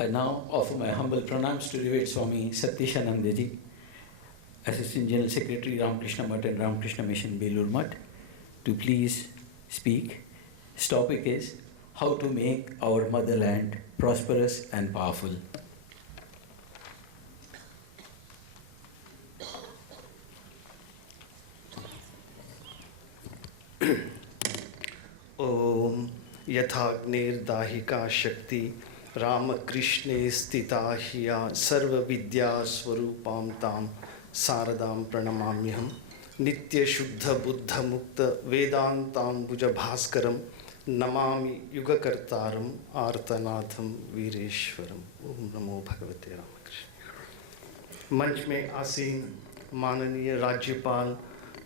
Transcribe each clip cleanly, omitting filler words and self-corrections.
I now offer my humble pranams to Revered Swami Satyeshananda ji, Assistant General Secretary, Ramakrishna Mutt and Ramakrishna Mission, Belur Mutt, to please speak. His topic is how to make our motherland prosperous and powerful. Om Yathagnirdaahika Shakti Ramakrishne Sthita Hiya Sarva Vidya Swarupam Tam Saradam Pranamamyaham Nitya Shuddha Buddha Mukta Vedantam Bhuja Bhaskaram Namami Yugakartaram Artanatham Vireshwaram. Om Namo Bhagavate Ramakrishna. मंच में आसीन माननीय राज्यपाल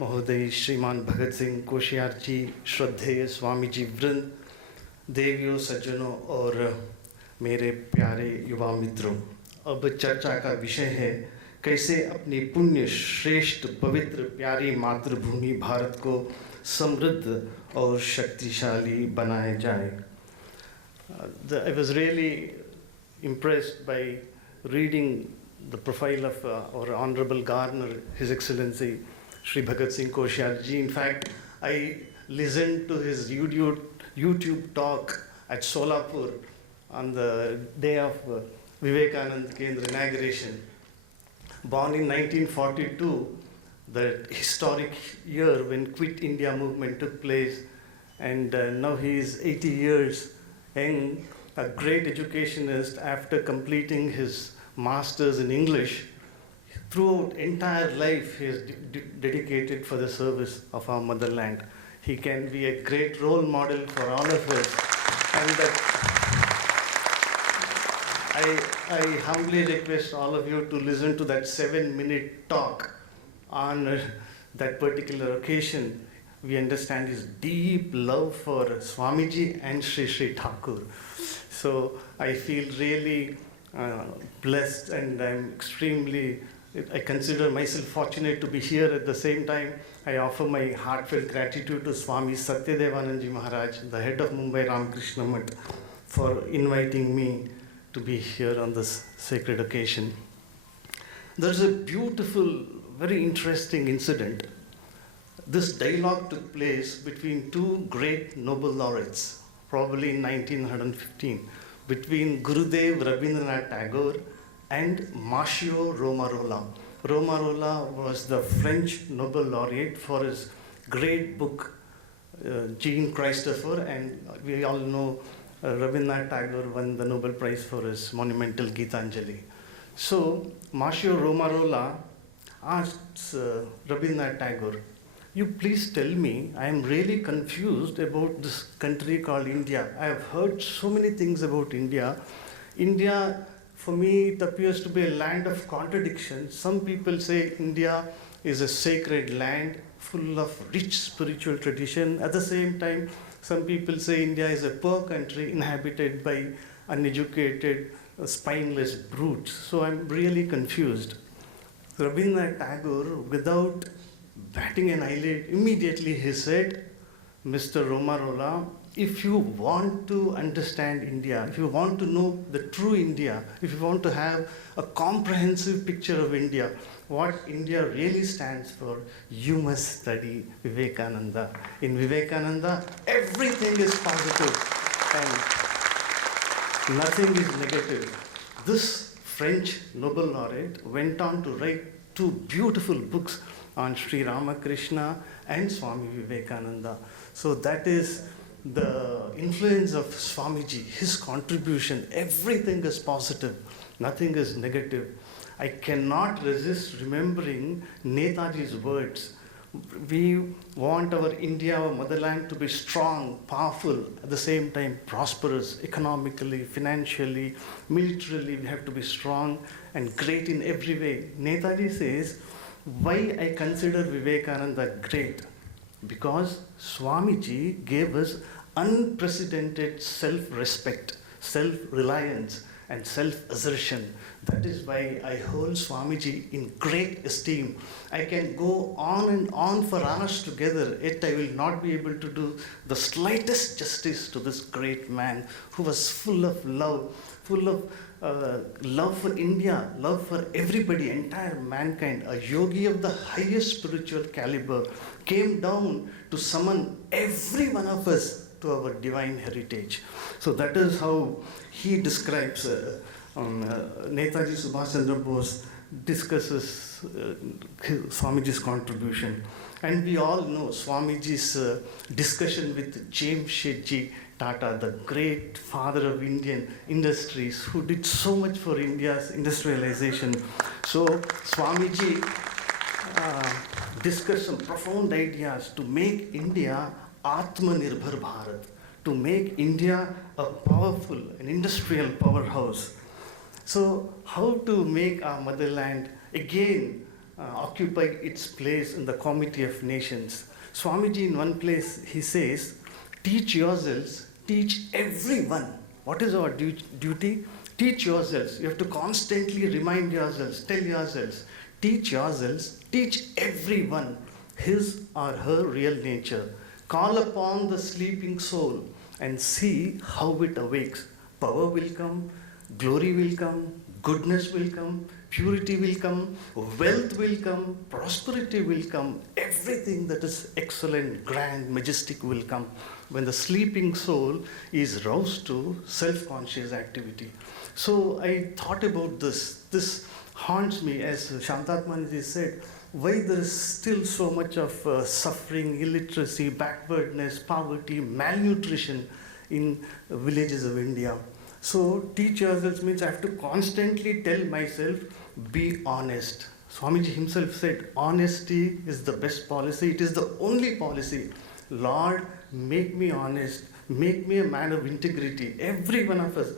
महोदय श्रीमान भगत सिंह कोश्यार जी, श्रद्धेय स्वामी जी वृंद, देवियों, सज्जनों और मेरे प्यारे युवा मित्रों, अब चर्चा का विषय है कैसे अपनी पुण्य श्रेष्ठ पवित्र प्यारी मातृभूमि भारत को समृद्ध और शक्तिशाली बनाया जाए. I was really impressed by reading the profile of our Honorable Governor, His Excellency Shri Bhagat Singh Koshiyar ji. In fact, I listened to his YouTube talk at Solapur on the day of Vivekananda Kendra inauguration. Born in 1942, the historic year when Quit India movement took place, and now he is 80 years young, a great educationist after completing his master's in English. Throughout entire life, he is dedicated for the service of our motherland. He can be a great role model for all of us. And I humbly request all of you to listen to that 7-minute talk on that particular occasion. We understand his deep love for Swamiji and Sri Sri Thakur. So I feel really blessed, and I consider myself fortunate to be here. At the same time, I offer my heartfelt gratitude to Swami Satyadevanand Ji Maharaj, the head of Mumbai Ramakrishna Mutt, for inviting me to be here on this sacred occasion. There's a beautiful, very interesting incident. This dialogue took place between two great Nobel laureates, probably in 1915, between Gurudev Rabindranath Tagore and Macio Romarola. Romarola was the French Nobel laureate for his great book, Jean Christopher, and we all know Rabindranath Tagore won the Nobel Prize for his monumental Gitanjali. So Macio Romarola asked Rabindranath Tagore, "You please tell me, I am really confused about this country called India. I have heard so many things about India. India, for me, it appears to be a land of contradictions. Some people say India is a sacred land full of rich spiritual tradition. At the same time, some people say India is a poor country inhabited by uneducated, spineless brutes. So I'm really confused." Rabindranath Tagore, without batting an eyelid, immediately he said, "Mr. Romarola, if you want to understand India, if you want to know the true India, if you want to have a comprehensive picture of India, what India really stands for, you must study Vivekananda. In Vivekananda, everything is positive and nothing is negative." This French Nobel laureate went on to write two beautiful books on Sri Ramakrishna and Swami Vivekananda. So that is the influence of Swamiji, his contribution. Everything is positive, nothing is negative. I cannot resist remembering Netaji's words. We want our India, our motherland, to be strong, powerful, at the same time prosperous, economically, financially, militarily. We have to be strong and great in every way. Netaji says, why I consider Vivekananda great? Because Swamiji gave us unprecedented self-respect, self-reliance, and self-assertion. That is why I hold Swamiji in great esteem. I can go on and on for hours together, yet I will not be able to do the slightest justice to this great man who was full of love, full of love for India, love for everybody, entire mankind. A yogi of the highest spiritual caliber came down to summon every one of us to our divine heritage. So that is how he describes Netaji Subhash Chandra Bose discusses Swamiji's contribution. And we all know Swamiji's discussion with Jamshedji Tata, the great father of Indian industries, who did so much for India's industrialization. So Swamiji discussed some profound ideas to make India Atmanirbhar Bharat, to make India a powerful, an industrial powerhouse. So how to make our motherland again occupy its place in the comity of nations? Swamiji in one place, he says, teach yourselves, teach everyone. What is our duty? Teach yourselves. You have to constantly remind yourselves, tell yourselves, teach everyone his or her real nature. Call upon the sleeping soul and see how it awakes. Power will come, glory will come, goodness will come, purity will come, wealth will come, prosperity will come, everything that is excellent, grand, majestic will come when the sleeping soul is roused to self-conscious activity. So I thought about this. This haunts me, as Shantatmanji said, why there is still so much of suffering, illiteracy, backwardness, poverty, malnutrition in villages of India. So teach yourselves means I have to constantly tell myself, be honest. Swamiji himself said, honesty is the best policy. It is the only policy. Lord, make me honest. Make me a man of integrity. Every one of us.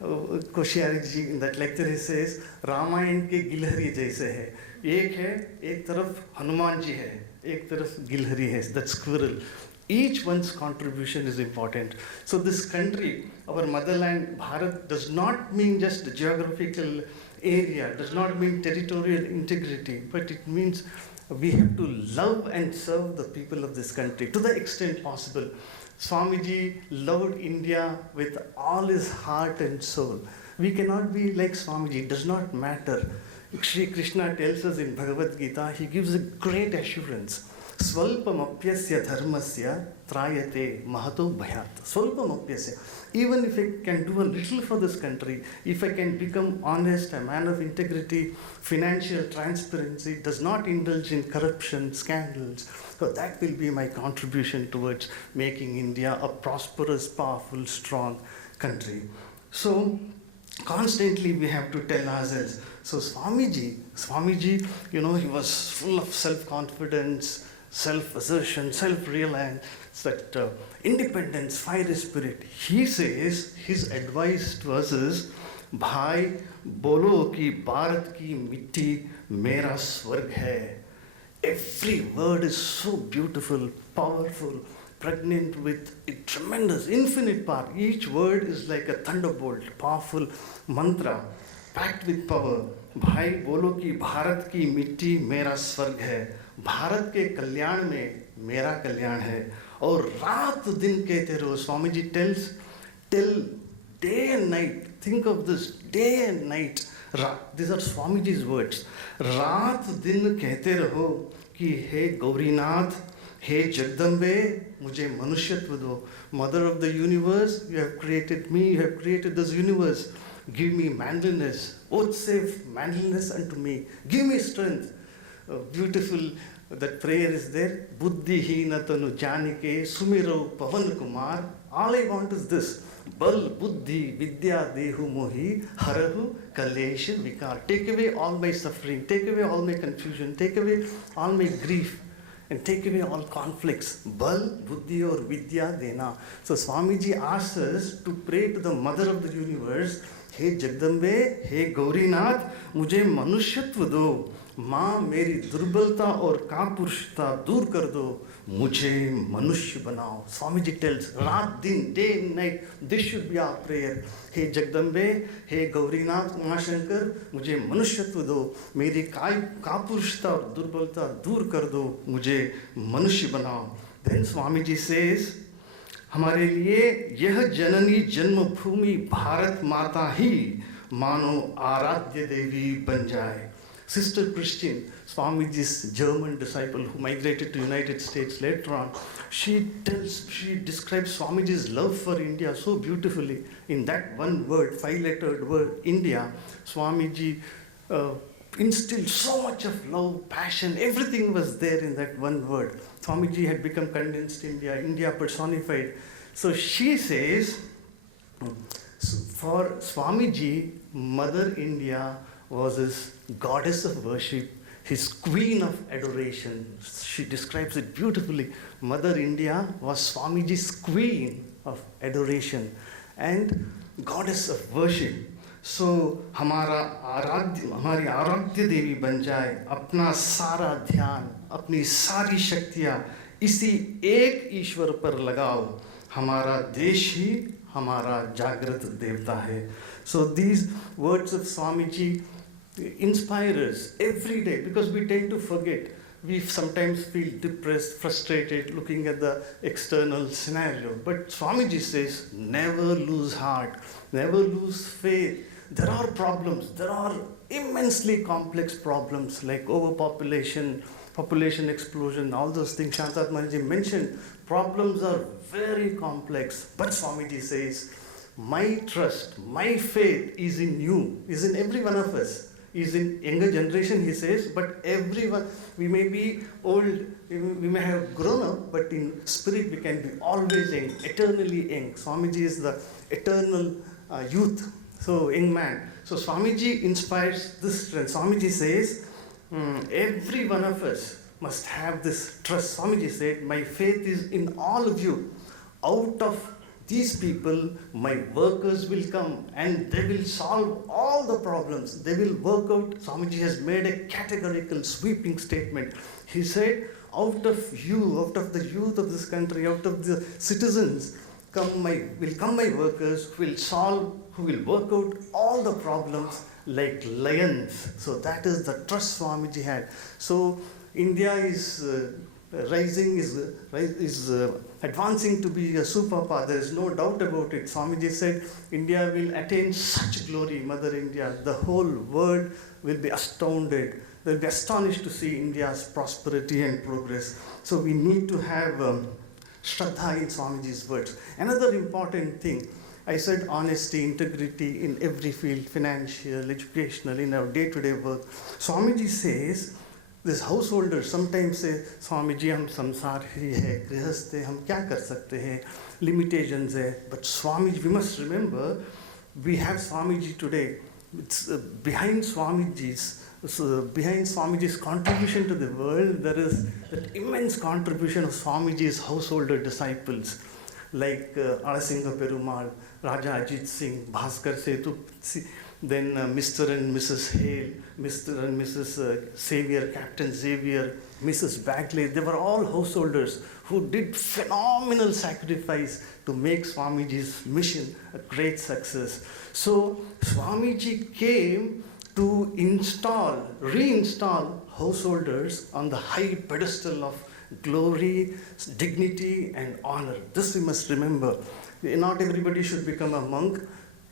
Koshyari in that lecture he says, Ramayan ke Gilhari jaise hai. Ek taraf Hanuman ji hai, ek taraf Gilhari hai, that squirrel. Each one's contribution is important. So this country, our motherland, Bharat, does not mean just geographical area, does not mean territorial integrity, but it means we have to love and serve the people of this country to the extent possible. Swamiji loved India with all his heart and soul. We cannot be like Swamiji, it does not matter. Shri Krishna tells us in Bhagavad Gita, he gives a great assurance. Swalpamapyasya dharmasya trayate mahato bhayat. Swalpamapyasya. Even if I can do a little for this country, if I can become honest, a man of integrity, financial transparency, does not indulge in corruption, scandals, so that will be my contribution towards making India a prosperous, powerful, strong country. So constantly we have to tell ourselves. So Swamiji, he was full of self-confidence, self-assertion, self-reliance, that independence, fiery spirit. He says, his advice to us is, Bhai, bolo ki Bharat ki mitti mera swarg hai. Every word is so beautiful, powerful, pregnant with a tremendous, infinite power. Each word is like a thunderbolt, powerful mantra, packed with power. Bhai, bolo ki Bharat ki mitti mera swarg hai. Bharat के कल्याण में मेरा कल्याण है और रात दिन कहते रहो. Swamiji tells, tell day and night, think of this, day and night. These are Swamiji's words. रात दिन कहते रहो कि हे गौरीनाथ, हे जगदम्बे, मुझे मनुष्यत्व दो. Mother of the universe, you have created me, you have created this universe. Give me manliness. Vouchsafe manliness unto me. Give me strength. Beautiful, that prayer is there. Buddhi hina tanu janike sumiro pavan kumar. All I want is this. Bal buddhi vidya dehu mohi harahu kalesha vikar. Take away all my suffering, take away all my confusion, take away all my grief, and take away all conflicts. Bal, buddhi or vidya dena. So Swamiji asks us to pray to the mother of the universe. Hey Jagdambe, hey Gaurinath, mujhe manushyattva do. माँ मेरी दुर्बलता और कापुरुषता दूर कर दो, मुझे मनुष्य बनाओ. Swamiji tells, रात दिन, day and night, this should be our prayer. हे जगदम्बे, हे गौरीनाथ, उमाशंकर, मुझे मनुष्यत्व दो, मेरी कापुरुषता और दुर्बलता दूर कर दो, मुझे मनुष्य बनाओ. Then Swamiji says, हमारे लिए यह जननी जन्मभूमि भारत माता ही मानो आराध्य देवी बन जाए. Sister Christian, Swamiji's German disciple who migrated to United States later on, she describes Swamiji's love for India so beautifully in that one word, 5-lettered word, India. Swamiji instilled so much of love, passion, everything was there in that one word. Swamiji had become condensed India, India personified. So she says, for Swamiji, Mother India was his goddess of worship, his queen of adoration. She describes it beautifully. Mother India was Swamiji's queen of adoration and goddess of worship. So हमारी आराध्य देवी बन जाए, अपना सारा ध्यान, अपनी सारी शक्तियाँ इसी एक ईश्वर पर लगाओ, हमारा देश ही हमारा जागृत देवता है. So these words of Swamiji inspire us every day, because we tend to forget. We sometimes feel depressed, frustrated, looking at the external scenario. But Swamiji says, never lose heart, never lose faith. There are problems, there are immensely complex problems like overpopulation, population explosion, all those things Shantatmaji mentioned. Problems are very complex. But Swamiji says, my trust, my faith is in you, is in every one of us. Is in younger generation, he says, but everyone, we may be old, we may have grown up, but in spirit we can be always young, eternally young. Swamiji is the eternal youth, so young man. So Swamiji inspires this strength. Swamiji says, every one of us must have this trust. Swamiji said, my faith is in all of you. Out of these people, my workers will come and they will solve all the problems. They will work out. Swamiji has made a categorical, sweeping statement. He said, out of you, out of the youth of this country, out of the citizens, will come my workers who will solve, who will work out all the problems like lions. So that is the trust Swamiji had. So India is rising, is advancing to be a superpower. There is no doubt about it. Swamiji said, India will attain such glory, Mother India. The whole world will be astounded. They will be astonished to see India's prosperity and progress. So we need to have Shraddha in Swamiji's words. Another important thing, I said honesty, integrity in every field, financial, educational, in our day-to-day work. Swamiji says, this householders sometimes say, Swamiji, हम संसार ही है, गृहस्थ है, हम क्या कर सकते हैं, limitations है. But Swamiji, we must remember, we have Swamiji today. It's behind Swamiji's contribution to the world, there is that immense contribution of Swamiji's householder disciples, like Alasinga Perumal, Raja Ajit Singh, Bhaskar Setu, then Mr. and Mrs. Hale, Mr. and Mrs. Xavier, Captain Xavier, Mrs. Bagley. They were all householders who did phenomenal sacrifice to make Swamiji's mission a great success. So Swamiji came to reinstall householders on the high pedestal of glory, dignity, and honor. This we must remember. Not everybody should become a monk.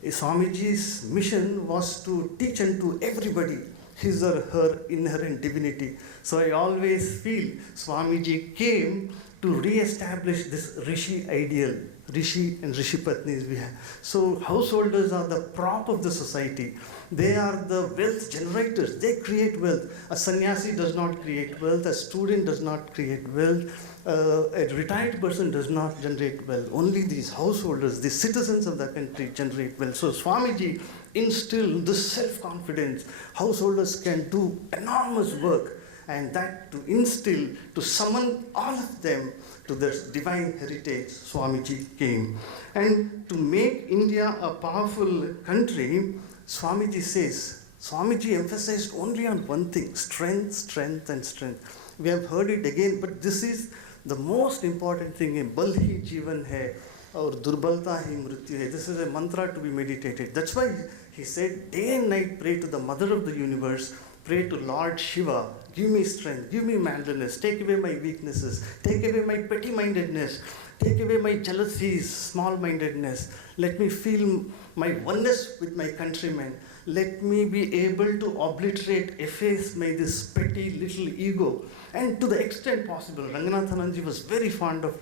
Swamiji's mission was to teach unto everybody his or her inherent divinity. So I always feel Swamiji came to re-establish this Rishi ideal, Rishi and Rishi Patnis we have. So householders are the prop of the society. They are the wealth generators. They create wealth. A sannyasi does not create wealth. A student does not create wealth. A retired person does not generate wealth. Only these householders, the citizens of the country generate wealth. So Swamiji instilled this self-confidence. Householders can do enormous work, and that to instill, to summon all of them to their divine heritage, Swamiji came. And to make India a powerful country, Swamiji says, Swamiji emphasized only on one thing, strength, strength, and strength. We have heard it again, but this is the most important thing. Bal hi jivan hai, aur durbalta hi mrityu hai. This is a mantra to be meditated. That's why he said, day and night pray to the mother of the universe, pray to Lord Shiva, give me strength, give me manliness, take away my weaknesses, take away my petty-mindedness. Take away my jealousies, small-mindedness. Let me feel my oneness with my countrymen. Let me be able to obliterate, efface this petty little ego. And to the extent possible, Ranganathananji was very fond of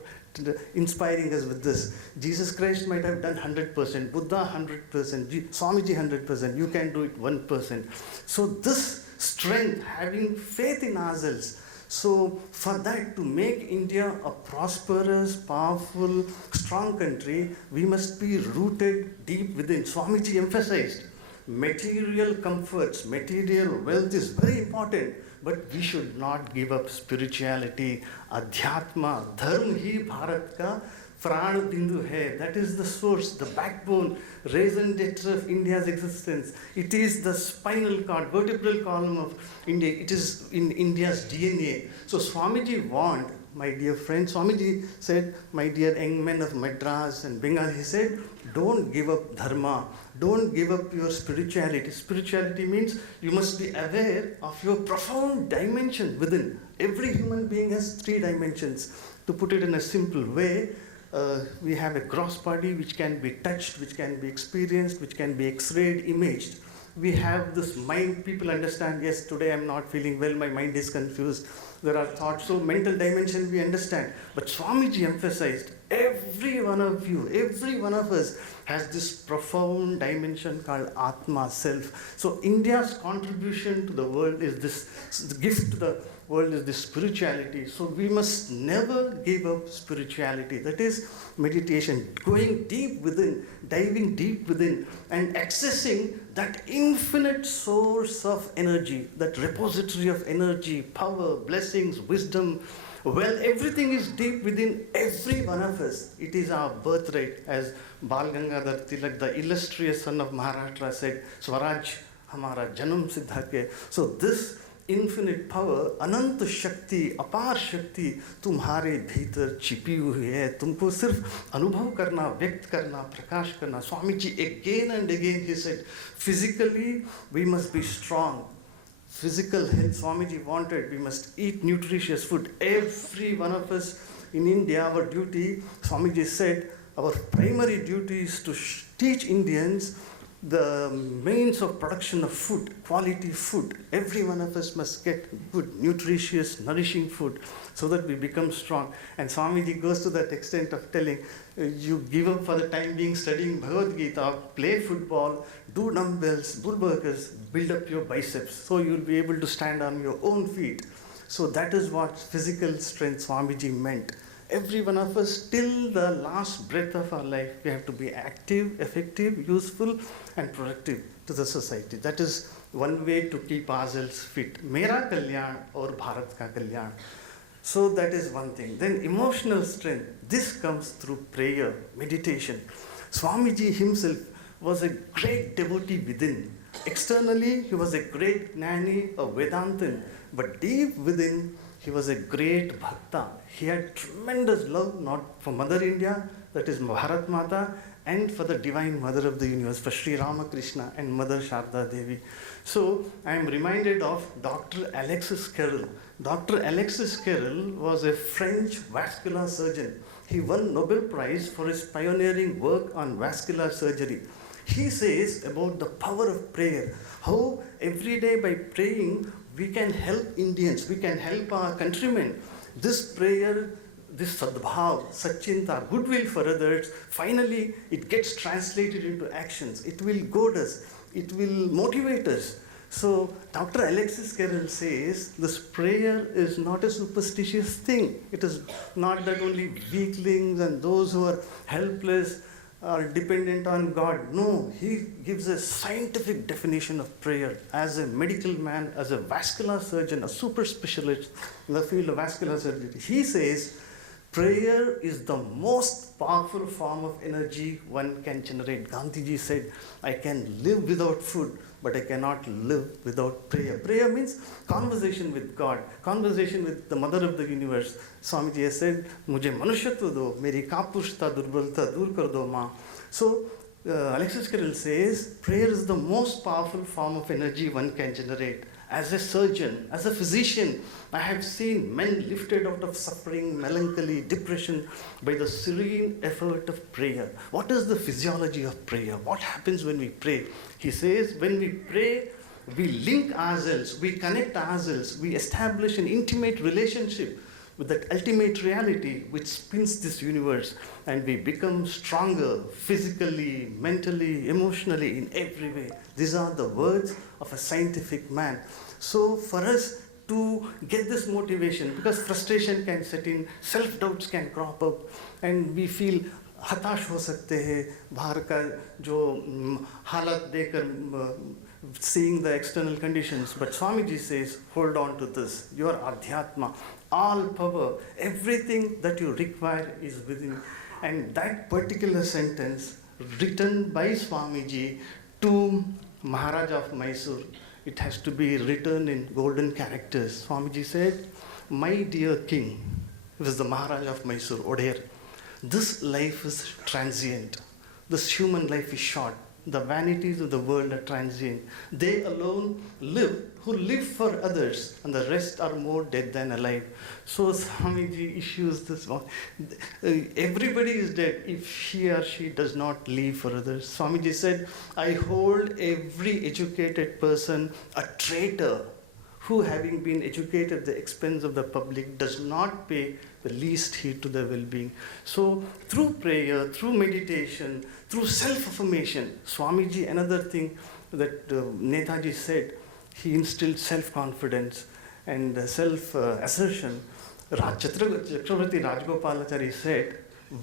inspiring us with this. Jesus Christ might have done 100%, Buddha 100%, Swamiji 100%, you can do it 1%. So this strength, having faith in ourselves, so for that, to make India a prosperous, powerful, strong country, we must be rooted deep within. Swamiji emphasized, material comforts, material wealth is very important, but we should not give up spirituality. Adhyatma, dharma hi Bharat ka pran bindu hai. That is the source, the backbone, raison d'etre of India's existence. It is the spinal cord, vertebral column of India. It is in India's DNA. So Swamiji warned, my dear friends, Swamiji said, my dear young men of Madras and Bengal, he said, don't give up dharma. Don't give up your spirituality. Spirituality means you must be aware of your profound dimension within. Every human being has 3 dimensions. To put it in a simple way, we have a gross body which can be touched, which can be experienced, which can be x-rayed, imaged. We have this mind, people understand, yes, today I'm not feeling well, my mind is confused, there are thoughts, so mental dimension we understand. But Swamiji emphasized, every one of you, every one of us has this profound dimension called Atma, self. So India's contribution to the world is this, the gift to the world is this spirituality. So we must never give up spirituality. That is meditation, going deep within, diving deep within, and accessing that infinite source of energy, that repository of energy, power, blessings, wisdom. Well, everything is deep within every one of us. It is our birthright. As Bal Gangadhar Tilak, the illustrious son of Maharashtra, said, Swaraj hamara janam siddha ke. So this infinite power, अनंत शक्ति, अपार शक्ति तुम्हारे भीतर छिपी हुई है. तुमको सिर्फ अनुभव करना, व्यक्त करना, प्रकाश करना. Swami ji again and again he said, physically we must be strong. Physical health, Swamiji wanted, we must eat nutritious food. Every one of us in India, our duty, Swamiji said, our primary duty is to teach Indians the means of production of food, quality food. Every one of us must get good, nutritious, nourishing food so that we become strong. And Swamiji goes to that extent of telling, you give up for the time being studying Bhagavad Gita, play football, do dumbbells, bull burgers, build up your biceps so you'll be able to stand on your own feet. So that is what physical strength Swamiji meant. Every one of us, till the last breath of our life, we have to be active, effective, useful, and productive to the society. That is one way to keep ourselves fit. Mera kalyan aur Bharat ka kalyan. So that is one thing. Then emotional strength. This comes through prayer, meditation. Swamiji himself was a great devotee within. Externally, he was a great gnani, a Vedantin. But deep within, he was a great bhakta. He had tremendous love, not for Mother India, that is Bharat Mata, and for the Divine Mother of the Universe, for Sri Ramakrishna and Mother Sharda Devi. So I am reminded of Dr. Alexis Carrel. Dr. Alexis Carrel was a French vascular surgeon. He won Nobel Prize for his pioneering work on vascular surgery. He says about the power of prayer, how every day by praying, we can help Indians, we can help our countrymen. This prayer, this sadbhav, satchinta, goodwill for others, finally it gets translated into actions. It will goad us, it will motivate us. So Dr. Alexis Carrel says this prayer is not a superstitious thing. It is not that only weaklings and those who are helpless are dependent on God. No, he gives a scientific definition of prayer. As a medical man, as a vascular surgeon, a super specialist in the field of vascular surgery, he says prayer is the most powerful form of energy one can generate. Gandhiji said, I can live without food, but I cannot live without prayer. Prayer means conversation with God, conversation with the Mother of the Universe. Swamiji has said, Mujhe manushyattva do, meri kapushta durbalta dur kar do ma. So Alexis Carrel says, prayer is the most powerful form of energy one can generate. As a surgeon, as a physician, I have seen men lifted out of suffering, melancholy, depression by the serene effort of prayer. What is the physiology of prayer? What happens when we pray? He says, when we pray, we link ourselves, we connect ourselves, we establish an intimate relationship with that ultimate reality which spins this universe, and we become stronger physically, mentally, emotionally, in every way. These are the words of a scientific man. So for us to get this motivation, because frustration can set in, self-doubts can crop up, and we feel हताश हो सकते हैं बाहर का जो हालत देखकर seeing the external conditions. But Swamiji says, hold on to this. Your Adhyatma, all power, everything that you require is within. And that particular sentence, written by Swamiji to Maharaja of Mysore, it has to be written in golden characters. Swamiji said, my dear king, he was the Maharaja of Mysore, Odair, this life is transient. This human life is short. The vanities of the world are transient. They alone live, who live for others, and the rest are more dead than alive. So Swamiji issues this one. Everybody is dead if he or she does not live for others. Swamiji said, I hold every educated person a traitor who, having been educated at the expense of the public, does not pay the least heed to their well-being. So through prayer, through meditation, through self-affirmation, Swamiji, another thing that Netaji said, he instilled self-confidence and self-assertion. Chakravarti Rajgopalachari said,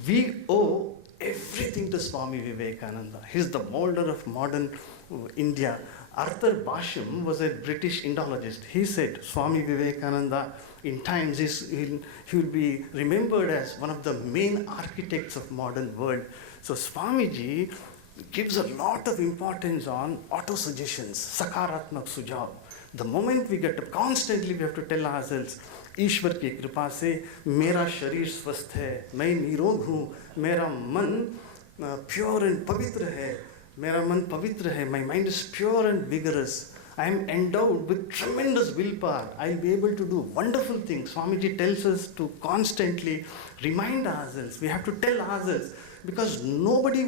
we owe everything to Swami Vivekananda. He's the molder of modern India. Arthur Basham was a British Indologist. He said, Swami Vivekananda, in times he will be remembered as one of the main architects of modern world. So Swamiji gives a lot of importance on auto-suggestions, sakaratmak sujav. The moment we get to, constantly we have to tell ourselves, ईश्वर की कृपा से मेरा शरीर स्वस्थ है, मैं निरोग हूँ, मेरा मन प्योर एंड पवित्र है, मेरा मन पवित्र है, my mind is pure and vigorous. I am endowed with tremendous willpower. I will be able to do wonderful things. Swamiji tells us to constantly remind ourselves. We have to tell ourselves, because nobody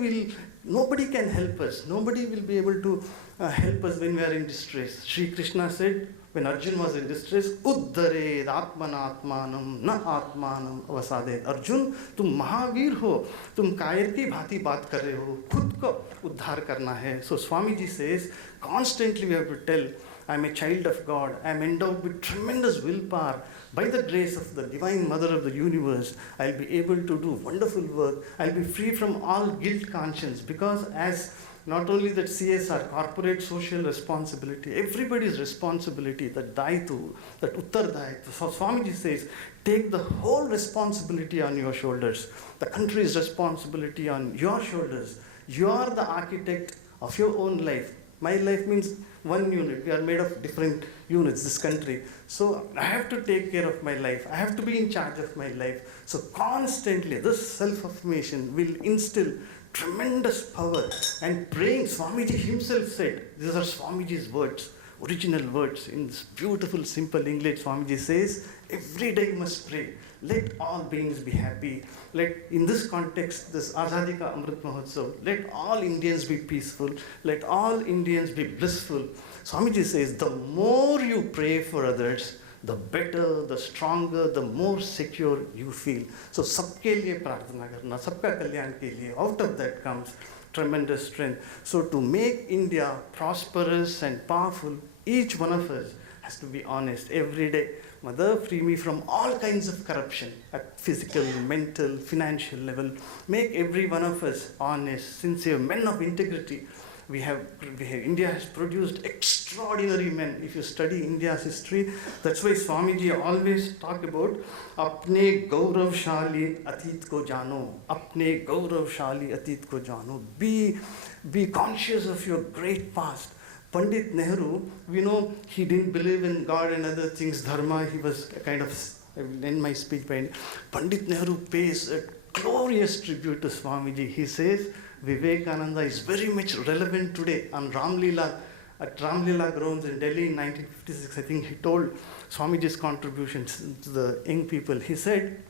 can help us. Nobody will be able to help us when we are in distress. Sri Krishna said, when Arjun was in distress, Uddhared Atmanatmanam na Atmanam avasadet. Arjun, तुम महावीर हो, तुम कायर की भांति बात कर रहे हो, खुद को उद्धार करना है. So Swamiji says, constantly we have to tell, I am a child of God, I am endowed with tremendous willpower. By the grace of the Divine Mother of the Universe, I will be able to do wonderful work. I will be free from all guilt conscience, because as not only that CSR, corporate social responsibility, everybody's responsibility, that Daitu, that Uttardaitu. So Swamiji says, take the whole responsibility on your shoulders. The country's responsibility on your shoulders. You are the architect of your own life. My life means one unit. We are made of different units, this country. So I have to take care of my life. I have to be in charge of my life. So constantly, this self-affirmation will instill tremendous power. And praying, Swamiji himself said, these are Swamiji's words, original words, in this beautiful, simple English. Swamiji says, every day you must pray. Let all beings be happy. Let, in this context, this Azadi ka Amrit Mahotsav, let all Indians be peaceful. Let all Indians be blissful. Swamiji says, the more you pray for others, the better, the stronger, the more secure you feel. So, सबके लिए प्रार्थना करना, सबका कल्याण के लिए, out of that comes tremendous strength. So, to make India prosperous and powerful, each one of us has to be honest every day. Mother, free me from all kinds of corruption at physical, mental, financial level. Make every one of us honest, sincere, men of integrity. India has produced extraordinary men. If you study India's history, that's why Swamiji always talk about apne gauravshali atit ko jano, apne gauravshali atit ko jano. Be conscious of your great past. Pandit Nehru, we know he didn't believe in God and other things, dharma. He was a kind of, I will end my speech by Pandit Nehru pays a glorious tribute to Swamiji. He says, Vivekananda is very much relevant today on Ramlila. At Ramlila grounds in Delhi in 1956, I think he told Swamiji's contributions to the young people. He said,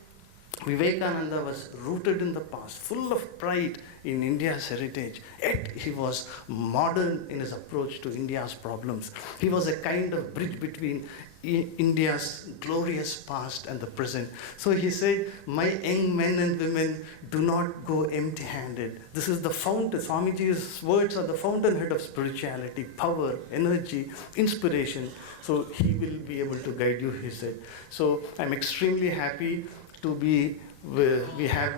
Vivekananda was rooted in the past, full of pride in India's heritage, yet he was modern in his approach to India's problems. He was a kind of bridge between India's glorious past and the present. So he said, my young men and women, do not go empty-handed. This is the fountain. Swamiji's words are the fountainhead of spirituality, power, energy, inspiration. So he will be able to guide you, he said. So I'm extremely happy to be, we have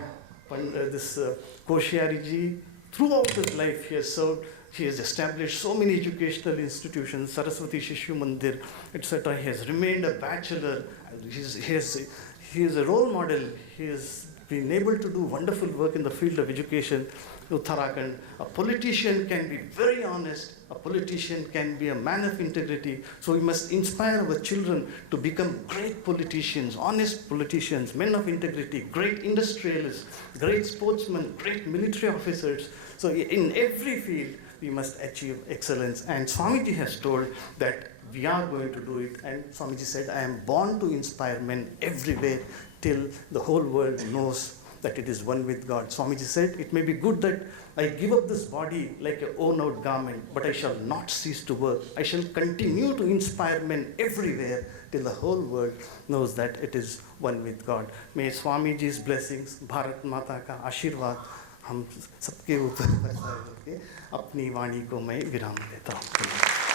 this Koshyariji. Throughout his life, he has served. He has established so many educational institutions, Saraswati Shishyu Mandir, etc. He has remained a bachelor. He is a role model. He has been able to do wonderful work in the field of education in Uttarakhand. A politician can be very honest. A politician can be a man of integrity. So we must inspire our children to become great politicians, honest politicians, men of integrity, great industrialists, great sportsmen, great military officers. So in every field, we must achieve excellence. And Swamiji has told that we are going to do it. And Swamiji said, I am born to inspire men everywhere till the whole world knows that it is one with God. Swamiji said, it may be good that I give up this body like a worn-out garment, but I shall not cease to work. I shall continue to inspire men everywhere till the whole world knows that it is one with God. May Swamiji's blessings, Bharat Mata ka Ashirwad, हम सबके ऊपर बरसाए करके अपनी वाणी को मैं विराम देता हूँ.